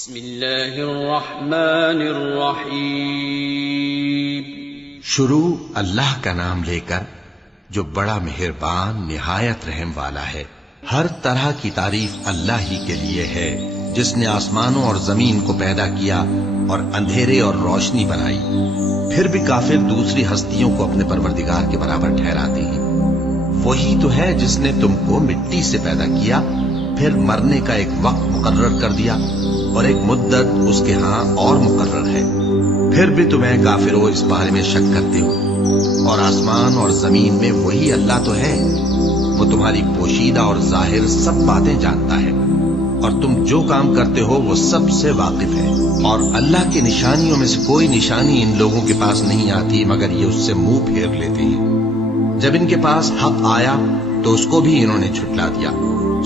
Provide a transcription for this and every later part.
بسم اللہ الرحمن الرحیم۔ شروع اللہ کا نام لے کر جو بڑا مہربان نہایت رحم والا ہے۔ ہر طرح کی تعریف اللہ ہی کے لیے ہے جس نے آسمانوں اور زمین کو پیدا کیا اور اندھیرے اور روشنی بنائی۔ پھر بھی کافر دوسری ہستیوں کو اپنے پروردگار کے برابر ٹھہراتے ہیں۔ وہی تو ہے جس نے تم کو مٹی سے پیدا کیا، پھر مرنے کا ایک وقت مقرر کر دیا اور ایک مدت اس کے ہاں اور مقرر ہے۔ پھر بھی تمہیں کافروں اس بارے میں شک کرتے ہو، اور آسمان اور زمین میں وہی اللہ تو ہے۔ وہ تمہاری پوشیدہ اور ظاہر سب باتیں جانتا ہے، اور تم جو کام کرتے ہو وہ سب سے واقف ہے۔ اور اللہ کی نشانیوں میں سے کوئی نشانی ان لوگوں کے پاس نہیں آتی مگر یہ اس سے منہ پھیر لیتے ہیں۔ جب ان کے پاس حق آیا تو اس کو بھی انہوں نے جھٹلا دیا،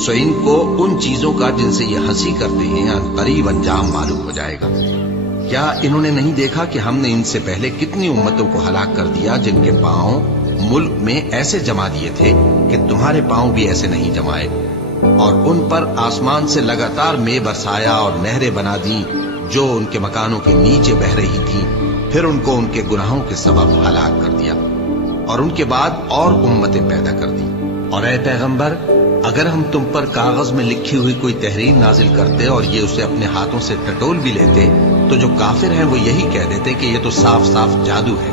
سو ان کو ان چیزوں کا جن سے یہ ہنسی کرتے ہیں ان قریب انجام معلوم ہو جائے گا۔ کیا انہوں نے نہیں دیکھا کہ ہم نے ان سے پہلے کتنی امتوں کو ہلاک کر دیا جن کے پاؤں ملک میں ایسے جما دیے تھے کہ تمہارے پاؤں بھی ایسے نہیں جمائے، اور ان پر آسمان سے لگاتار مے برسایا اور نہریں بنا دیں جو ان کے مکانوں کے نیچے بہ رہی تھیں، پھر ان کو ان کے گناہوں کے سبب ہلاک کر دیا، اور ان کے بعد اور امتیں پیدا کر دی۔ اور اے پیغمبر، اگر ہم تم پر کاغذ میں لکھی ہوئی کوئی تحریر نازل کرتے اور یہ اسے اپنے ہاتھوں سے ٹٹول بھی لیتے تو جو کافر ہیں وہ یہی کہہ دیتے کہ یہ تو صاف صاف جادو ہے،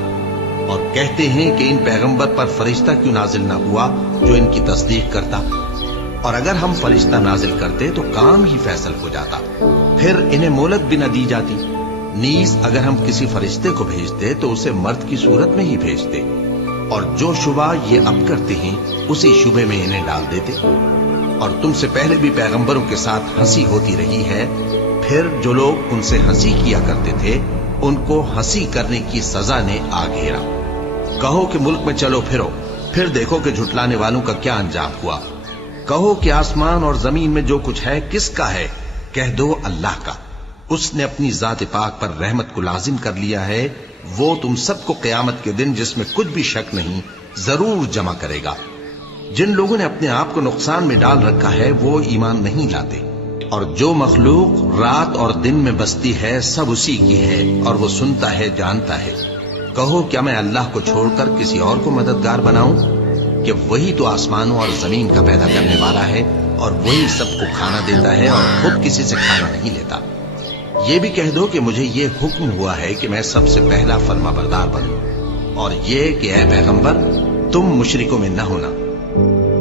اور کہتے ہیں کہ ان پیغمبر پر فرشتہ کیوں نازل نہ ہوا جو ان کی تصدیق کرتا، اور اگر ہم فرشتہ نازل کرتے تو کام ہی فیصل ہو جاتا، پھر انہیں مہلت بھی نہ دی جاتی۔ نیز اگر ہم کسی فرشتے کو بھیجتے تو اسے مرد کی صورت میں ہی بھیجتے، اور جو شبہ یہ اب کرتے ہیں اسی شبے میں انہیں ڈال دیتے۔ اور تم سے پہلے بھی پیغمبروں کے ساتھ ہنسی ہوتی رہی ہے، پھر جو لوگ ان سے ہنسی کیا کرتے تھے ان کو ہنسی کرنے کی سزا نے آ گھیرا۔ کہو کہ ملک میں چلو پھرو، پھر دیکھو کہ جھٹلانے والوں کا کیا انجام ہوا۔ کہو کہ آسمان اور زمین میں جو کچھ ہے کس کا ہے؟ کہہ دو اللہ کا۔ اس نے اپنی ذات پاک پر رحمت کو لازم کر لیا ہے۔ وہ تم سب کو قیامت کے دن جس میں کچھ بھی شک نہیں ضرور جمع کرے گا۔ جن لوگوں نے اپنے آپ کو نقصان میں ڈال رکھا ہے وہ ایمان نہیں لاتے، اور جو مخلوق رات اور دن میں بستی ہے سب اسی کی ہے، اور وہ سنتا ہے جانتا ہے۔ کہو کیا میں اللہ کو چھوڑ کر کسی اور کو مددگار بناؤں؟ کہ وہی تو آسمانوں اور زمین کا پیدا کرنے والا ہے، اور وہی سب کو کھانا دیتا ہے اور خود کسی سے کھانا نہیں لیتا۔ یہ بھی کہہ دو کہ مجھے یہ حکم ہوا ہے کہ میں سب سے پہلا فرما بردار بنوں، اور یہ کہ اے پیغمبر تم مشرکوں میں نہ ہونا۔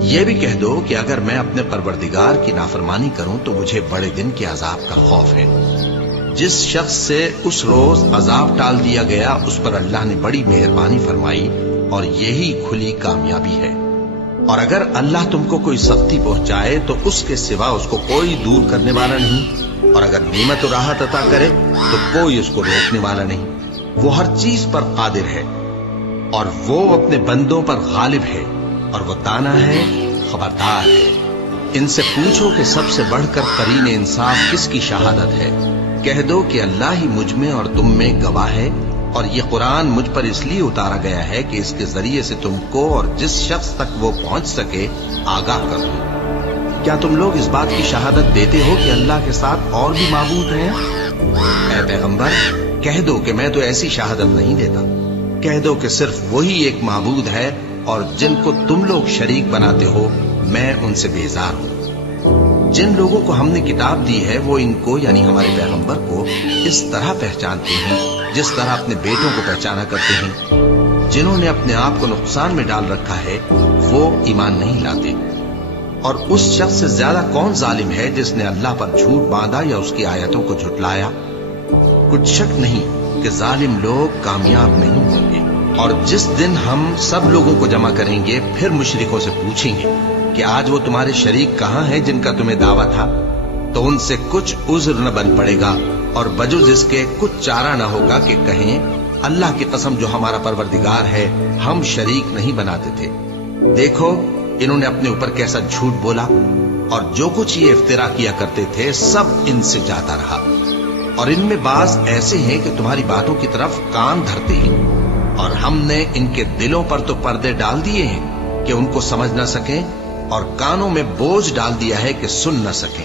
یہ بھی کہہ دو کہ اگر میں اپنے پروردگار کی نافرمانی کروں تو مجھے بڑے دن کے عذاب کا خوف ہے۔ جس شخص سے اس روز عذاب ٹال دیا گیا اس پر اللہ نے بڑی مہربانی فرمائی، اور یہی کھلی کامیابی ہے۔ اور اگر اللہ تم کو کوئی سختی پہنچائے تو اس کے سوا اس کو کوئی دور کرنے والا نہیں، اور اگر نعمت و راحت عطا کرے تو کوئی اس کو روکنے والا نہیں۔ وہ ہر چیز پر قادر ہے، اور وہ اپنے بندوں پر غالب ہے، اور وہ دانا ہے، خبردار ہے۔ ان سے پوچھو کہ سب سے بڑھ کر قرین انصاف کس کی شہادت ہے؟ کہہ دو کہ اللہ ہی مجھ میں اور تم میں گواہ ہے، اور یہ قرآن مجھ پر اس لیے اتارا گیا ہے کہ اس کے ذریعے سے تم کو اور جس شخص تک وہ پہنچ سکے آگاہ کر دوں۔ کیا تم لوگ اس بات کی شہادت دیتے ہو کہ اللہ کے ساتھ اور بھی معبود ہیں؟ اے پیغمبر کہہ دو کہ میں تو ایسی شہادت نہیں دیتا۔ کہہ دو کہ صرف وہی ایک معبود ہے، اور جن کو تم لوگ شریک بناتے ہو میں ان سے بیزار ہوں۔ جن لوگوں کو ہم نے کتاب دی ہے وہ ان کو یعنی ہمارے پیغمبر کو اس طرح پہچانتے ہیں جس طرح اپنے بیٹوں کو پہچانا کرتے ہیں۔ جنہوں نے اپنے آپ کو نقصان میں ڈال رکھا ہے وہ ایمان نہیں لاتے۔ اور اس شخص سے زیادہ کون ظالم ہے جس نے اللہ پر جھوٹ باندھا یا اس کی آیتوں کو جھٹلایا؟ کچھ شک نہیں کہ ظالم لوگ کامیاب نہیں ہوں گے۔ اور جس دن ہم سب لوگوں کو جمع کریں گے پھر مشرکوں سے پوچھیں گے کہ آج وہ تمہارے شریک کہاں ہیں جن کا تمہیں دعویٰ تھا؟ تو ان سے کچھ عذر نہ بن پڑے گا، اور بجز اس کے کچھ چارہ نہ ہوگا کہ کہیں اللہ کی قسم جو ہمارا پروردگار ہے ہم شریک نہیں بناتے تھے۔ دیکھو انہوں نے اپنے اوپر کیسا جھوٹ بولا، اور جو کچھ یہ افترا کیا کرتے تھے سب ان سے جاتا رہا۔ اور ان میں بعض ایسے ہیں کہ تمہاری باتوں کی طرف کان دھرتے ہیں، اور ہم نے ان کے دلوں پر تو پردے ڈال دیے ہیں کہ ان کو سمجھ نہ سکیں، اور کانوں میں بوجھ ڈال دیا ہے کہ سن نہ سکیں۔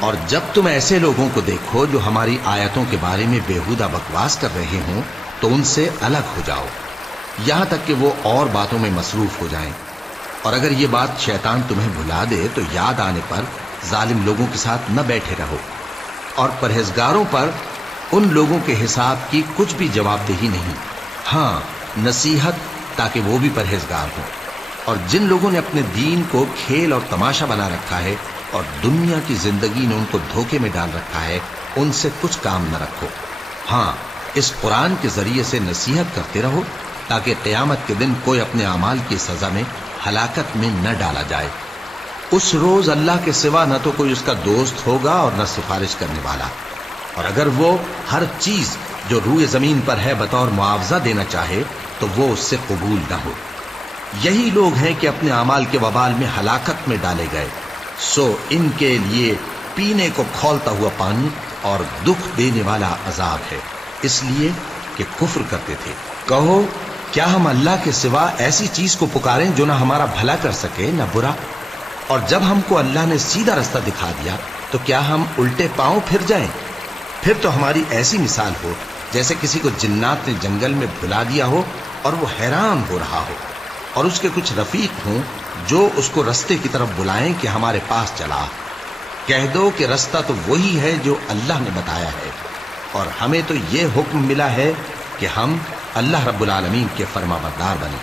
اور جب تم ایسے لوگوں کو دیکھو جو ہماری آیتوں کے بارے میں بےہودہ بکواس کر رہے ہوں تو ان سے الگ ہو جاؤ، یہاں تک کہ وہ اور باتوں میں مصروف ہو جائیں۔ اور اگر یہ بات شیطان تمہیں بھلا دے تو یاد آنے پر ظالم لوگوں کے ساتھ نہ بیٹھے رہو، اور پرہیزگاروں پر ان لوگوں کے حساب کی کچھ بھی جواب دہی نہیں، ہاں نصیحت تاکہ وہ بھی پرہیزگار ہوں۔ اور جن لوگوں نے اپنے دین کو کھیل اور تماشا بنا رکھا ہے اور دنیا کی زندگی نے ان کو دھوکے میں ڈال رکھا ہے، ان سے کچھ کام نہ رکھو، ہاں اس قرآن کے ذریعے سے نصیحت کرتے رہو تاکہ قیامت کے دن کوئی اپنے اعمال کی سزا میں ہلاکت میں نہ ڈالا جائے۔ اس روز اللہ کے سوا نہ تو کوئی اس کا دوست ہوگا اور نہ سفارش کرنے والا، اور اگر وہ ہر چیز جو روئے زمین پر ہے بطور معاوضہ دینا چاہے تو وہ اس سے قبول نہ ہو۔ یہی لوگ ہیں کہ اپنے اعمال کے وبال میں ہلاکت میں ڈالے گئے، سو ان کے لیے پینے کو کھولتا ہوا پانی اور دکھ دینے والا عذاب ہے، اس لیے کہ کفر کرتے تھے۔ کہو کیا ہم اللہ کے سوا ایسی چیز کو پکاریں جو نہ ہمارا بھلا کر سکے نہ برا؟ اور جب ہم کو اللہ نے سیدھا رستہ دکھا دیا تو کیا ہم الٹے پاؤں پھر جائیں؟ پھر تو ہماری ایسی مثال ہو جیسے کسی کو جنات نے جنگل میں بھلا دیا ہو اور وہ حیران ہو رہا ہو، اور اس کے کچھ رفیق ہوں جو اس کو رستے کی طرف بلائیں کہ ہمارے پاس چلا۔ کہہ دو کہ رستہ تو وہی ہے جو اللہ نے بتایا ہے، اور ہمیں تو یہ حکم ملا ہے کہ ہم اللہ رب العالمین کے فرما بردار بنیں،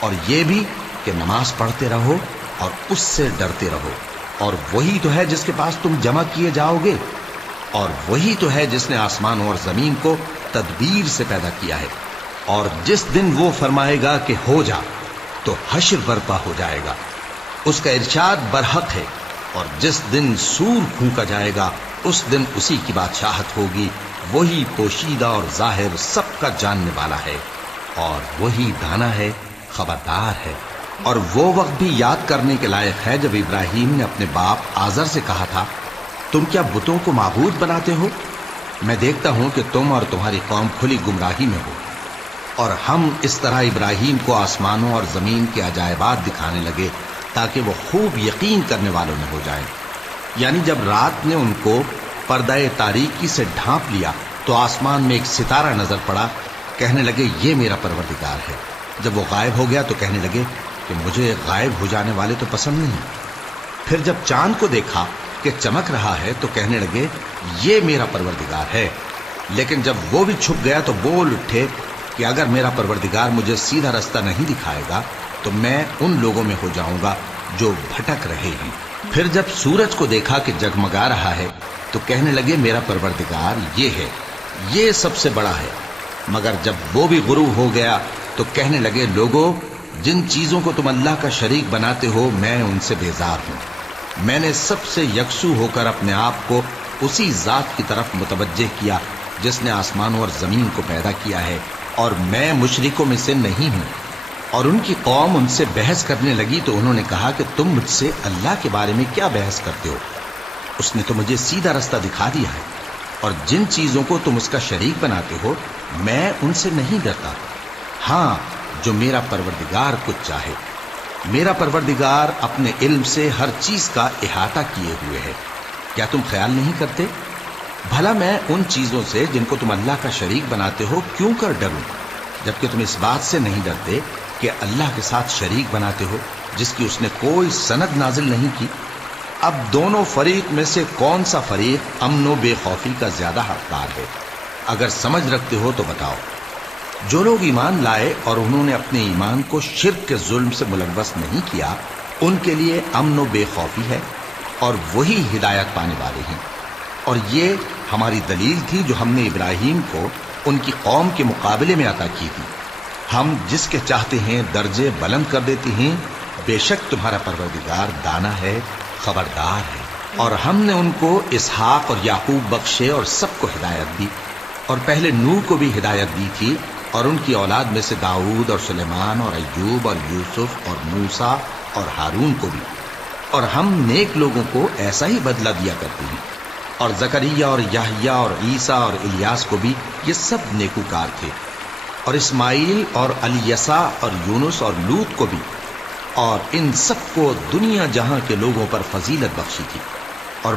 اور یہ بھی کہ نماز پڑھتے رہو اور اس سے ڈرتے رہو، اور وہی تو ہے جس کے پاس تم جمع کیے جاؤ گے، اور وہی تو ہے جس نے آسمان اور زمین کو تدبیر سے پیدا کیا ہے، اور جس دن وہ فرمائے گا کہ ہو جا تو حشر برپا ہو جائے گا، اس کا ارشاد برحق ہے، اور جس دن سور پھونکا جائے گا اس دن اسی کی بادشاہت ہوگی، وہی پوشیدہ اور ظاہر سب کا جاننے والا ہے، اور وہی دانا ہے، خبردار ہے۔ اور وہ وقت بھی یاد کرنے کے لائق ہے جب ابراہیم نے اپنے باپ آزر سے کہا تھا، تم کیا بتوں کو معبود بناتے ہو؟ میں دیکھتا ہوں کہ تم اور تمہاری قوم کھلی گمراہی میں ہو۔ اور ہم اس طرح ابراہیم کو آسمانوں اور زمین کے عجائبات دکھانے لگے تاکہ وہ خوب یقین کرنے والوں میں ہو جائیں۔ یعنی جب رات نے ان کو پردہ تاریکی سے ڈھانپ لیا تو آسمان میں ایک ستارہ نظر پڑا، کہنے لگے یہ میرا پروردگار ہے۔ جب وہ غائب ہو گیا تو کہنے لگے کہ مجھے غائب ہو جانے والے تو پسند نہیں۔ پھر جب چاند کو دیکھا کہ چمک رہا ہے تو کہنے لگے یہ میرا پروردگار ہے۔ لیکن جب وہ بھی چھپ گیا تو بول اٹھے کہ اگر میرا پروردگار مجھے سیدھا رستہ نہیں دکھائے گا تو میں ان لوگوں میں ہو جاؤں گا جو بھٹک رہے ہیں۔ پھر جب سورج کو دیکھا کہ جگمگا رہا ہے تو کہنے لگے میرا پروردگار یہ ہے، یہ سب سے بڑا ہے۔ مگر جب وہ بھی غروب ہو گیا تو کہنے لگے لوگو، جن چیزوں کو تم اللہ کا شریک بناتے ہو میں ان سے بیزار ہوں۔ میں نے سب سے یکسو ہو کر اپنے آپ کو اسی ذات کی طرف متوجہ کیا جس نے آسمانوں اور زمین کو پیدا کیا ہے، اور میں مشرکوں میں سے نہیں ہوں۔ اور ان کی قوم ان سے بحث کرنے لگی تو انہوں نے کہا کہ تم مجھ سے اللہ کے بارے میں کیا بحث کرتے ہو؟ اس نے تو مجھے سیدھا رستہ دکھا دیا ہے، اور جن چیزوں کو تم اس کا شریک بناتے ہو میں ان سے نہیں ڈرتا، ہاں جو میرا پروردگار کچھ چاہے۔ میرا پروردگار اپنے علم سے ہر چیز کا احاطہ کیے ہوئے ہے۔ کیا تم خیال نہیں کرتے؟ بھلا میں ان چیزوں سے جن کو تم اللہ کا شریک بناتے ہو کیوں کر ڈروں، جبکہ تم اس بات سے نہیں ڈرتے کہ اللہ کے ساتھ شریک بناتے ہو جس کی اس نے کوئی سند نازل نہیں کی۔ اب دونوں فریق میں سے کون سا فریق امن و بے خوفی کا زیادہ حقدار ہے؟ اگر سمجھ رکھتے ہو تو بتاؤ۔ جو لوگ ایمان لائے اور انہوں نے اپنے ایمان کو شرک کے ظلم سے ملوث نہیں کیا، ان کے لیے امن و بے خوفی ہے، اور وہی ہدایت پانے والے ہیں۔ اور یہ ہماری دلیل تھی جو ہم نے ابراہیم کو ان کی قوم کے مقابلے میں عطا کی تھی۔ ہم جس کے چاہتے ہیں درجے بلند کر دیتے ہیں، بے شک تمہارا پروردگار دانا ہے، خبردار ہے۔ اور ہم نے ان کو اسحاق اور یعقوب بخشے اور سب کو ہدایت دی، اور پہلے نوح کو بھی ہدایت دی تھی، اور ان کی اولاد میں سے داؤد اور سلیمان اور ایوب اور یوسف اور موسیٰ اور ہارون کو بھی۔ اور ہم نیک لوگوں کو ایسا ہی بدلہ دیا کرتے ہیں۔ اور زکریا اور یحییٰ اور عیسیٰ اور الیاس کو بھی، یہ سب نیکوکار تھے۔ اور اسماعیل اور الیسع اور یونس اور لوط کو بھی، اور ان سب کو دنیا جہاں کے لوگوں پر فضیلت بخشی تھی۔ اور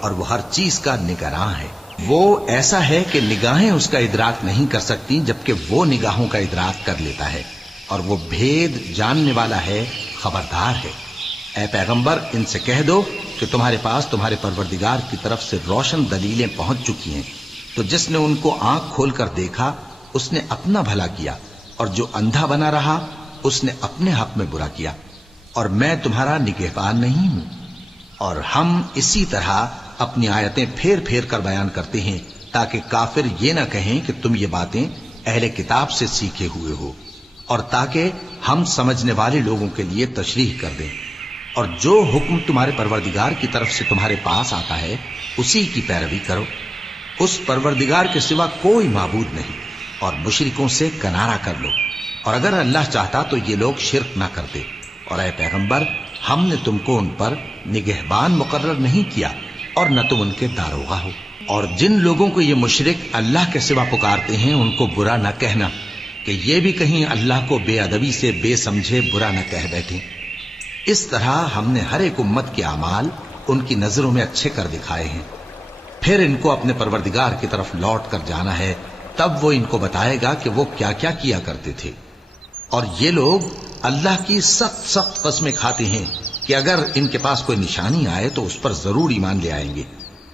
اور وہ ہر چیز کا نگراں ہے۔ وہ ایسا ہے کہ نگاہیں اس کا ادراک نہیں کر سکتی، جبکہ وہ نگاہوں کا ادراک کر لیتا ہے، اور وہ بھید جاننے والا ہے، خبردار ہے۔ اے پیغمبر، ان سے کہہ دو کہ تمہارے پاس تمہارے پروردگار کی طرف سے روشن دلیلیں پہنچ چکی ہیں، تو جس نے ان کو آنکھ کھول کر دیکھا اس نے اپنا بھلا کیا، اور جو اندھا بنا رہا اس نے اپنے حق میں برا کیا، اور میں تمہارا نگہبان نہیں ہوں۔ اور ہم اسی طرح اپنی آیتیں پھیر پھیر کر بیان کرتے ہیں تاکہ کافر یہ نہ کہیں کہ تم یہ باتیں اہل کتاب سے سیکھے ہوئے ہو، اور تاکہ ہم سمجھنے والے لوگوں کے لیے تشریح کر دیں۔ اور جو حکم تمہارے پروردگار کی طرف سے تمہارے پاس آتا ہے اسی کی پیروی کرو، اس پروردگار کے سوا کوئی معبود نہیں، اور مشرکوں سے کنارہ کر لو، اور اگر اللہ چاہتا تو یہ لوگ شرک نہ کرتے۔ اور اے پیغمبر، ہم نے تم کو ان پر نگہبان مقرر نہیں کیا، اور نہ تم ان کے داروغہ ہو۔ اور جن لوگوں کو یہ مشرک اللہ کے سوا پکارتے ہیں ان کو برا نہ کہنا، کہ یہ بھی کہیں اللہ کو بے ادبی سے بے سمجھے برا نہ کہہ بیٹھیں۔ اس طرح ہم نے ہر ایک امت کے اعمال ان کی نظروں میں اچھے کر دکھائے ہیں، پھر ان کو اپنے پروردگار کی طرف لوٹ کر جانا ہے، تب وہ ان کو بتائے گا کہ وہ کیا کیا کیا کرتے تھے۔ اور یہ لوگ اللہ کی سخت سخت قسمیں کھاتے ہیں کہ اگر ان کے پاس کوئی نشانی آئے تو اس پر ضرور ایمان لے آئیں گے۔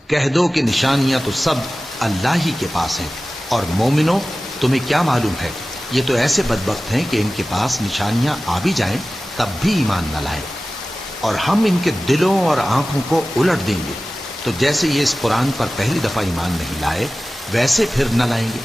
کہہ دو کہ نشانیاں تو سب اللہ ہی کے پاس ہیں، اور مومنوں تمہیں کیا معلوم ہے، یہ تو ایسے بدبخت ہیں کہ ان کے پاس نشانیاں آ بھی جائیں تب بھی ایمان نہ لائیں۔ اور ہم ان کے دلوں اور آنکھوں کو الٹ دیں گے، تو جیسے یہ اس قرآن پر پہلی دفعہ ایمان نہیں لائے ویسے پھر نہ لائیں گے،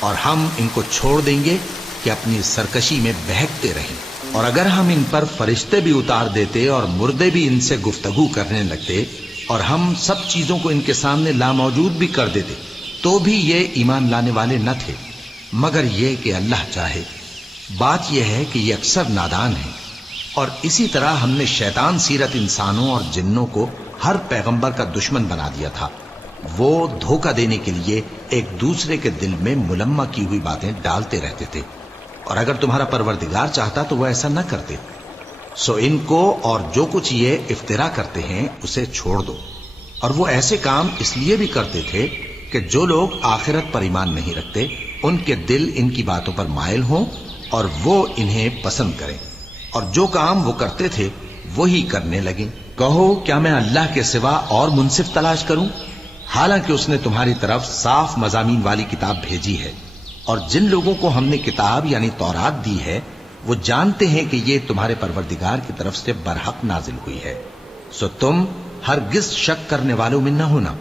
اور ہم ان کو چھوڑ دیں گے کہ اپنی سرکشی میں بہکتے رہیں۔ اور اگر ہم ان پر فرشتے بھی اتار دیتے اور مردے بھی ان سے گفتگو کرنے لگتے، اور ہم سب چیزوں کو ان کے سامنے لاموجود بھی کر دیتے، تو بھی یہ ایمان لانے والے نہ تھے، مگر یہ کہ اللہ چاہے۔ بات یہ ہے کہ یہ اکثر نادان ہیں۔ اور اسی طرح ہم نے شیطان سیرت انسانوں اور جنوں کو ہر پیغمبر کا دشمن بنا دیا تھا۔ وہ دھوکہ دینے کے لیے ایک دوسرے کے دل میں ملمہ کی ہوئی باتیں ڈالتے رہتے تھے، اور اگر تمہارا پروردگار چاہتا تو وہ ایسا نہ کرتے۔ سو ان کو اور جو کچھ یہ افترا کرتے ہیں اسے چھوڑ دو۔ اور وہ ایسے کام اس لیے بھی کرتے تھے کہ جو لوگ آخرت پر ایمان نہیں رکھتے ان کے دل ان کی باتوں پر مائل ہوں اور وہ انہیں پسند کریں، اور جو کام وہ کرتے تھے وہی کرنے لگیں۔ کہو کیا میں اللہ کے سوا اور منصف تلاش کروں، حالانکہ اس نے تمہاری طرف صاف مضامین والی کتاب بھیجی ہے، اور جن لوگوں کو ہم نے کتاب یعنی تورات دی ہے وہ جانتے ہیں کہ یہ تمہارے پروردگار کی طرف سے برحق نازل ہوئی ہے۔ سو تم ہرگز شک کرنے والوں میں نہ ہونا،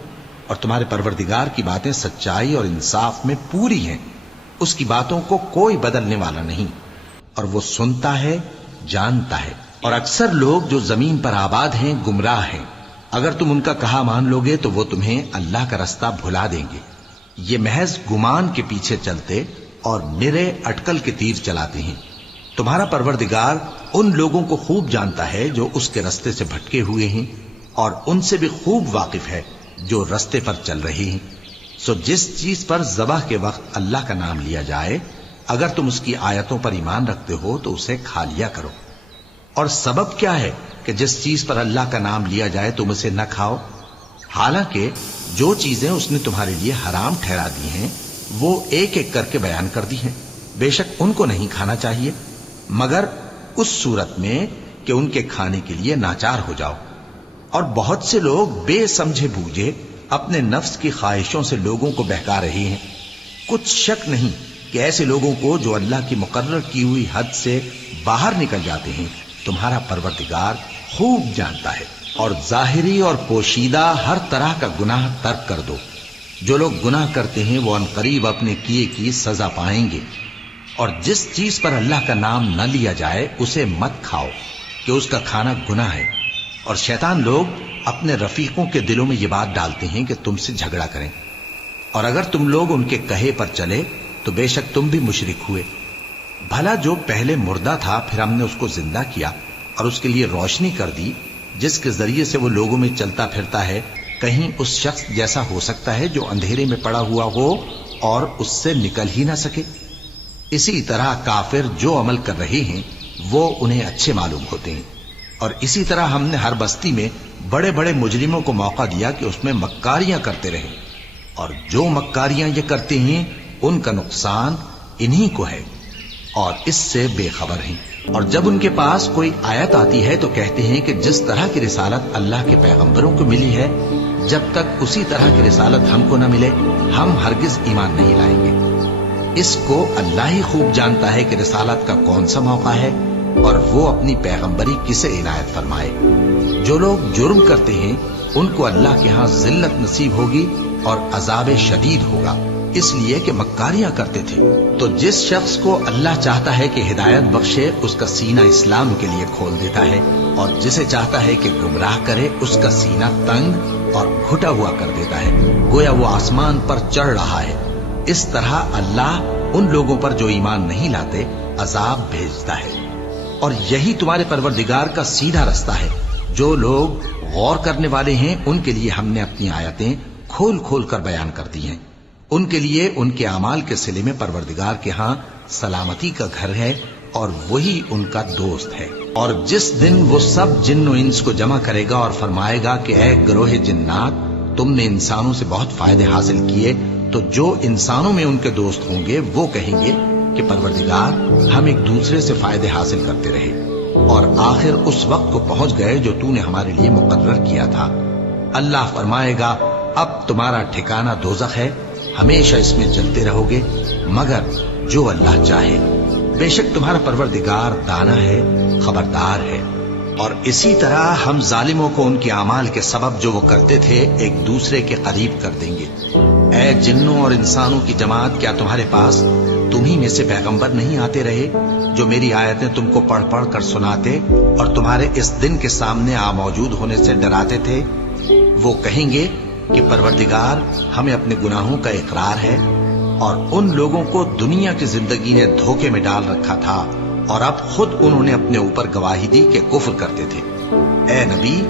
اور تمہارے پروردگار کی باتیں سچائی اور انصاف میں پوری ہیں، اس کی باتوں کو کوئی بدلنے والا نہیں، اور وہ سنتا ہے، جانتا ہے۔ اور اکثر لوگ جو زمین پر آباد ہیں گمراہ ہیں، اگر تم ان کا کہا مان لوگے تو وہ تمہیں اللہ کا رستہ بھلا دیں گے۔ یہ محض گمان کے پیچھے چلتے اور نرے اٹکل کے تیر چلاتے ہیں۔ تمہارا پروردگار ان لوگوں کو خوب جانتا ہے جو اس کے رستے سے بھٹکے ہوئے ہیں، اور ان سے بھی خوب واقف ہے جو رستے پر چل رہے ہیں۔ سو جس چیز پر ذبح کے وقت اللہ کا نام لیا جائے، اگر تم اس کی آیتوں پر ایمان رکھتے ہو تو اسے کھا لیا کرو۔ اور سبب کیا ہے کہ جس چیز پر اللہ کا نام لیا جائے تم اسے نہ کھاؤ، حالانکہ جو چیزیں اس نے تمہارے لیے حرام ٹھہرا دی ہیں وہ ایک ایک کر کے بیان کر دی ہیں۔ بے شک ان کو نہیں کھانا چاہیے مگر اس صورت میں کہ ان کے کھانے کے لیے ناچار ہو جاؤ۔ اور بہت سے لوگ بے سمجھے بوجھے اپنے نفس کی خواہشوں سے لوگوں کو بہکا رہے ہیں۔ کچھ شک نہیں کہ ایسے لوگوں کو جو اللہ کی مقرر کی ہوئی حد سے باہر نکل جاتے ہیں تمہارا پروردگار خوب جانتا ہے۔ اور ظاہری اور پوشیدہ ہر طرح کا گناہ ترک کر دو۔ جو لوگ گناہ کرتے ہیں وہ عنقریب اپنے کیے کی سزا پائیں گے۔ اور جس چیز پر اللہ کا نام نہ لیا جائے اسے مت کھاؤ کہ اس کا کھانا گناہ ہے۔ اور شیطان لوگ اپنے رفیقوں کے دلوں میں یہ بات ڈالتے ہیں کہ تم سے جھگڑا کریں، اور اگر تم لوگ ان کے کہے پر چلے تو بے شک تم بھی مشرک ہوئے۔ بھلا جو پہلے مردہ تھا پھر ہم نے اس کو زندہ کیا اور اس کے لیے روشنی کر دی جس کے ذریعے سے وہ لوگوں میں چلتا پھرتا ہے، کہیں اس شخص جیسا ہو سکتا ہے جو اندھیرے میں پڑا ہوا ہو اور اس سے نکل ہی نہ سکے؟ اسی طرح کافر جو عمل کر رہے ہیں وہ انہیں اچھے معلوم ہوتے ہیں۔ اور اسی طرح ہم نے ہر بستی میں بڑے بڑے مجرموں کو موقع دیا کہ اس میں مکاریاں کرتے رہیں، اور جو مکاریاں یہ کرتے ہیں ان کا نقصان انہی کو ہے اور اس سے بے خبر ہیں۔ اور جب ان کے پاس کوئی آیت آتی ہے تو کہتے ہیں کہ جس طرح کی رسالت اللہ کے پیغمبروں کو ملی ہے، جب تک اسی طرح کی رسالت ہم کو نہ ملے ہم ہرگز ایمان نہیں لائیں گے۔ اس کو اللہ ہی خوب جانتا ہے کہ رسالت کا کون سا موقع ہے اور وہ اپنی پیغمبری کسے عنایت فرمائے۔ جو لوگ جرم کرتے ہیں ان کو اللہ کے ہاں ذلت نصیب ہوگی اور عذاب شدید ہوگا، اس لیے کہ مکاریاں کرتے تھے۔ تو جس شخص کو اللہ چاہتا ہے کہ ہدایت بخشے اس کا سینہ اسلام کے لیے کھول دیتا ہے، اور جسے چاہتا ہے کہ گمراہ کرے اس کا سینہ تنگ اور گھٹا ہوا کر دیتا ہے، گویا وہ آسمان پر چڑھ رہا ہے۔ اس طرح اللہ ان لوگوں پر جو ایمان نہیں لاتے عذاب بھیجتا ہے۔ اور یہی تمہارے پروردگار کا سیدھا رستہ ہے۔ جو لوگ غور کرنے والے ہیں ان کے لیے ہم نے اپنی آیتیں کھول کھول کر بیان کر دی ہیں۔ ان کے لیے ان کے اعمال کے صلے میں پروردگار کے ہاں سلامتی کا گھر ہے اور وہی ان کا دوست ہے۔ اور جس دن وہ سب جن و انس کو جمع کرے گا اور فرمائے گا کہ اے گروہ جنات، تم نے انسانوں سے بہت فائدے حاصل کیے، تو جو انسانوں میں ان کے دوست ہوں گے وہ کہیں گے کہ پروردگار ہم ایک دوسرے سے فائدے حاصل کرتے رہے اور آخر اس وقت کو پہنچ گئے جو تو نے ہمارے لیے مقرر کیا تھا۔ اللہ فرمائے گا اب تمہارا ٹھکانہ دوزخ ہے، ہمیشہ اس میں جلتے رہو گے مگر جو اللہ چاہے، بے شک تمہارا پروردگار دانا ہے، خبردار ہے۔ اور اسی طرح ہم ظالموں کو ان کے اعمال کے سبب جو وہ کرتے تھے ایک دوسرے کے قریب کر دیں گے۔ اے جنوں اور انسانوں کی جماعت، کیا تمہارے پاس تمہیں میں سے پیغمبر نہیں آتے رہے جو میری آیتیں تم کو پڑھ پڑھ کر سناتے اور تمہارے اس دن کے سامنے موجود ہونے سے ڈراتے تھے؟ وہ کہیں گے کہ پروردگار ہمیں اپنے گناہوں کا اقرار ہے، اور ان لوگوں کو دنیا کی زندگی نے دھوکے میں ڈال رکھا تھا اور اب خود انہوں نے اپنے اوپر گواہی دی کہ کفر کرتے تھے۔ اے نبی،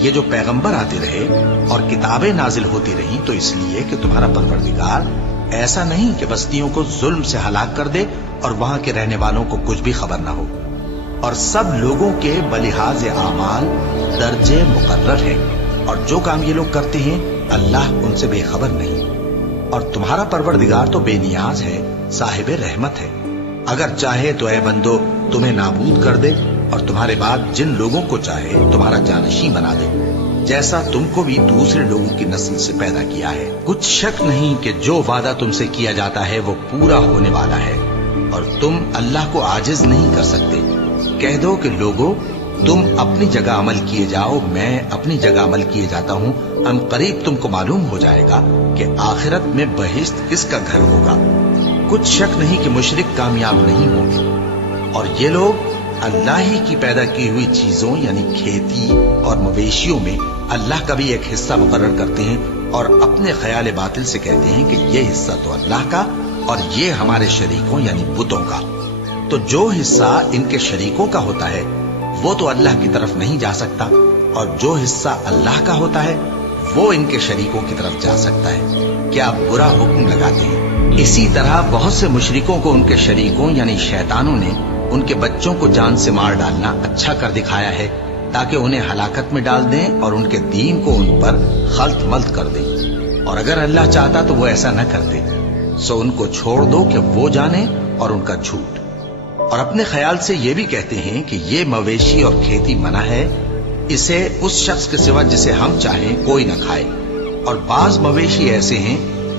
یہ جو پیغمبر آتے رہے اور کتابیں نازل ہوتی رہیں تو اس لیے کہ تمہارا پروردگار ایسا نہیں کہ بستیوں کو ظلم سے ہلاک کر دے اور وہاں کے رہنے والوں کو کچھ بھی خبر نہ ہو، اور سب لوگوں کے بلحاظ اعمال درجے مقرر ہیں، اور جو کام یہ لوگ کرتے ہیں اللہ ان سے بے خبر نہیں۔ اور تمہارا پروردگار تو بے نیاز ہے، صاحب رحمت ہے، اگر چاہے تو اے بندو تمہیں نابود کر دے اور تمہارے بعد جن لوگوں کو چاہے تمہارا جانشین بنا دے، جیسا تم کو بھی دوسرے لوگوں کی نسل سے پیدا کیا ہے۔ کچھ شک نہیں کہ جو وعدہ تم سے کیا جاتا ہے وہ پورا ہونے والا ہے، اور تم اللہ کو عاجز نہیں کر سکتے۔ کہہ دو کہ لوگو تم اپنی جگہ عمل کیے جاؤ، میں اپنی جگہ عمل کیے جاتا ہوں، ان قریب تم کو معلوم ہو جائے گا کہ آخرت میں بہشت کس کا گھر ہوگا۔ کچھ شک نہیں کہ مشرک کامیاب نہیں ہوں گے۔ اور یہ لوگ اللہ ہی کی پیدا کی ہوئی چیزوں یعنی کھیتی اور مویشیوں میں اللہ کا بھی ایک حصہ مقرر کرتے ہیں اور اپنے خیال باطل سے کہتے ہیں کہ یہ حصہ تو اللہ کا اور یہ ہمارے شریکوں یعنی بتوں کا۔ تو جو حصہ ان کے شریکوں کا ہوتا ہے وہ تو اللہ کی طرف نہیں جا سکتا، اور جو حصہ اللہ کا ہوتا ہے وہ ان کے شریکوں کی طرف جا سکتا ہے۔ کیا برا حکم لگاتے ہیں؟ اسی طرح بہت سے مشرکوں کو ان کے شریکوں یعنی شیطانوں نے ان کے بچوں کو جان سے مار ڈالنا اچھا کر دکھایا ہے تاکہ انہیں ہلاکت میں ڈال دیں اور ان کے دین کو ان پر خلط ملط کر دیں، اور اگر اللہ چاہتا تو وہ ایسا نہ کرتے۔ سو ان کو چھوڑ دو کہ وہ جانے اور ان کا جھوٹ۔ اور اپنے خیال سے یہ بھی کہتے ہیں کہ یہ مویشی اور کھیتی منع ہے، اسے اس شخص کے سوا جسے ہم چاہیں کوئی نہ کھائے، اور بعض مویشی ایسے ہیں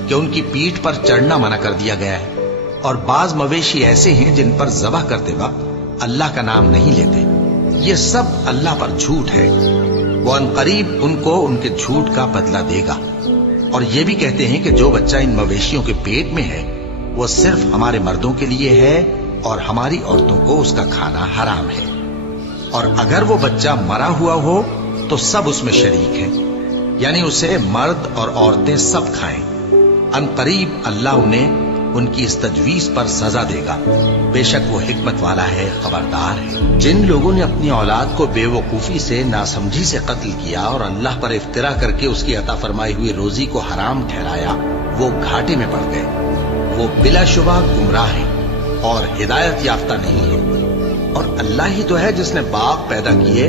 کہ ان کی پیٹھ پر چڑھنا منع کر دیا گیا ہے، اور بعض مویشی ایسے ہیں جن پر ذبح کرتے وقت اللہ کا نام نہیں لیتے۔ یہ سب اللہ پر جھوٹ ہے، وہ ان قریب ان کو ان کے جھوٹ کا بدلہ دے گا۔ اور یہ بھی کہتے ہیں کہ جو بچہ ان مویشیوں کے پیٹ میں ہے وہ صرف ہمارے مردوں کے لیے ہے اور ہماری عورتوں کو اس کا کھانا حرام ہے، اور اگر وہ بچہ مرا ہوا ہو تو سب اس میں شریک ہیں، یعنی اسے مرد اور عورتیں سب کھائیں۔ ان قریب اللہ انہیں ان کی اس تجویز پر سزا دے گا، بے شک وہ حکمت والا ہے، خبردار ہے۔ جن لوگوں نے اپنی اولاد کو بے وقوفی سے، ناسمجھی سے قتل کیا اور اللہ پر افترا کر کے اس کی عطا فرمائی ہوئی روزی کو حرام ٹھہرایا، وہ گھاٹے میں پڑ گئے، وہ بلا شبہ گمراہ ہیں اور ہدایت یافتہ نہیں ہے۔ اور اللہ ہی تو ہے جس نے باغ پیدا کیے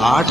8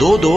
2-2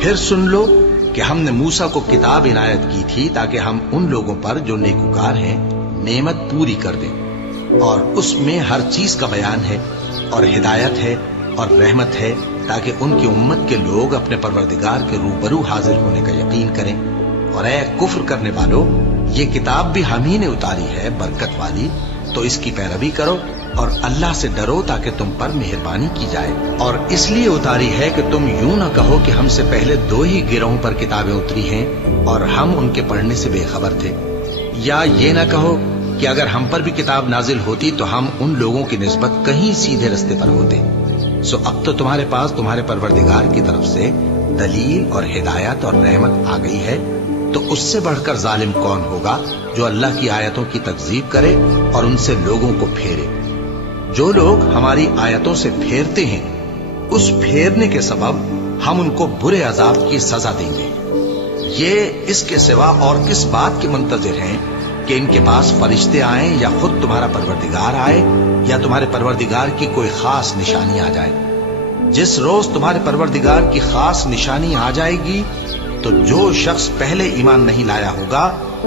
پھر سن لو کہ ہم نے موسیٰ کو کتاب عنایت کی تھی تاکہ ہم ان لوگوں پر جو نیکوکار ہیں نعمت پوری کر دیں، اور اس میں ہر چیز کا بیان ہے اور ہدایت ہے اور رحمت ہے، تاکہ ان کی امت کے لوگ اپنے پروردگار کے روبرو حاضر ہونے کا یقین کریں۔ اور اے کفر کرنے والو، یہ کتاب بھی ہم ہی نے اتاری ہے برکت والی، تو اس کی پیروی کرو اور اللہ سے ڈرو تاکہ تم پر مہربانی کی جائے۔ اور اس لیے اتاری ہے کہ تم یوں نہ کہو کہ ہم سے پہلے 2 ہی گروہوں پر کتابیں اتری ہیں اور ہم ان کے پڑھنے سے بے خبر تھے، یا یہ نہ کہو کہ اگر ہم پر بھی کتاب نازل ہوتی تو ہم ان لوگوں کی نسبت کہیں سیدھے رستے پر ہوتے۔ سو اب تو تمہارے پاس تمہارے پروردگار کی طرف سے دلیل اور ہدایت اور رحمت آ گئی ہے، تو اس سے بڑھ کر ظالم کون ہوگا جو اللہ کی آیتوں کی تکذیب کرے اور ان سے لوگوں کو پھیرے۔ جو لوگ ہماری آیتوں سے پھیرتے ہیں، اس پھیرنے کے سبب ہم ان کو برے عذاب کی سزا دیں گے۔ یہ اس کے سوا اور کس بات کے منتظر ہیں کہ ان کے پاس فرشتے آئیں یا خود تمہارا پروردگار آئے یا تمہارے پروردگار کی کوئی خاص نشانی آ جائے؟ جس روز تمہارے پروردگار کی خاص نشانی آ جائے گی تو جو شخص پہلے ایمان نہیں لایا ہوگا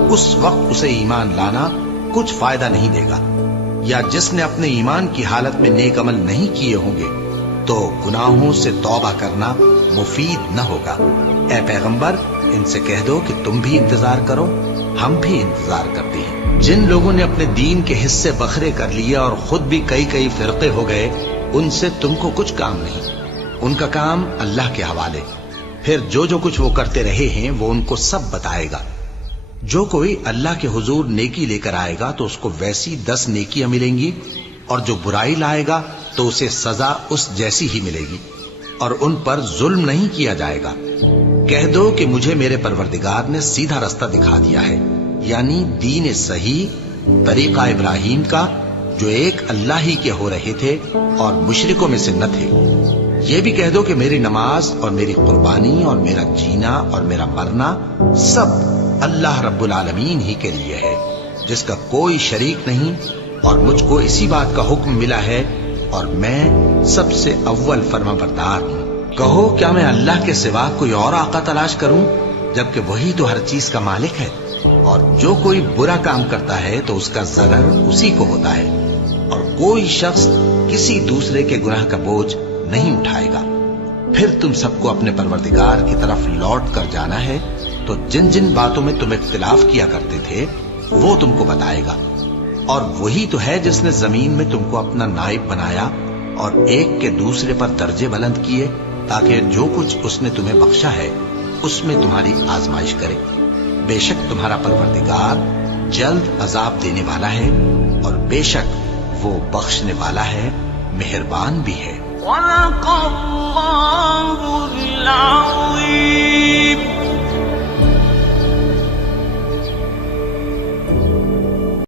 اس وقت اسے ایمان لانا کچھ فائدہ نہیں دے گا، یا جس نے اپنے ایمان کی حالت میں نیک عمل نہیں کیے ہوں گے تو گناہوں سے توبہ کرنا مفید نہ ہوگا۔ اے پیغمبر، ان سے کہہ دو کہ تم بھی انتظار کرو، ہم بھی انتظار کرتے ہیں۔ جن لوگوں نے اپنے دین کے حصے بکھرے کر لیے اور خود بھی کئی فرقے ہو گئے، ان سے تم کو کچھ کام نہیں، ان کا کام اللہ کے حوالے۔ پھر جو کچھ وہ کرتے رہے ہیں وہ ان کو سب بتائے گا۔ جو کوئی اللہ کے حضور نیکی لے کر آئے گا تو اس کو ویسی 10 نیکیاں ملیں گی، اور جو برائی لائے گا تو اسے سزا اس جیسی ہی ملے گی، اور ان پر ظلم نہیں کیا جائے گا۔ کہہ دو کہ مجھے میرے پروردگار نے سیدھا رستہ دکھا دیا ہے، یعنی دین صحیح، طریقہ ابراہیم کا، جو ایک اللہ ہی کے ہو رہے تھے اور مشرکوں میں سے نہ تھے۔ یہ بھی کہہ دو کہ میری نماز اور میری قربانی اور میرا جینا اور میرا مرنا سب اللہ رب العالمین ہی کے لیے ہے، جس کا کوئی شریک نہیں، اور مجھ کو اسی بات کا حکم ملا ہے اور میں سب سے اول فرما بردار ہوں۔ کہو کیا میں اللہ کے سوا کوئی اور آقا تلاش کروں جبکہ وہی تو ہر چیز کا مالک ہے؟ اور جو کوئی برا کام کرتا ہے تو اس کا ضرر اسی کو ہوتا ہے، اور کوئی شخص کسی دوسرے کے گناہ کا بوجھ نہیں اٹھائے گا۔ پھر تم سب کو اپنے پروردگار کی طرف لوٹ کر جانا ہے، تو جن جن باتوں میں تم اختلاف کیا کرتے تھے وہ تم کو بتائے گا۔ اور وہی تو ہے جس نے زمین میں تم کو اپنا نائب بنایا اور ایک کے دوسرے پر درجے بلند کیے، تاکہ جو کچھ اس نے تمہیں بخشا ہے اس میں تمہاری آزمائش کرے۔ بے شک تمہارا پروردگار جلد عذاب دینے والا ہے، اور بے شک وہ بخشنے والا ہے، مہربان بھی ہے۔ وَلَقَ اللَّهُ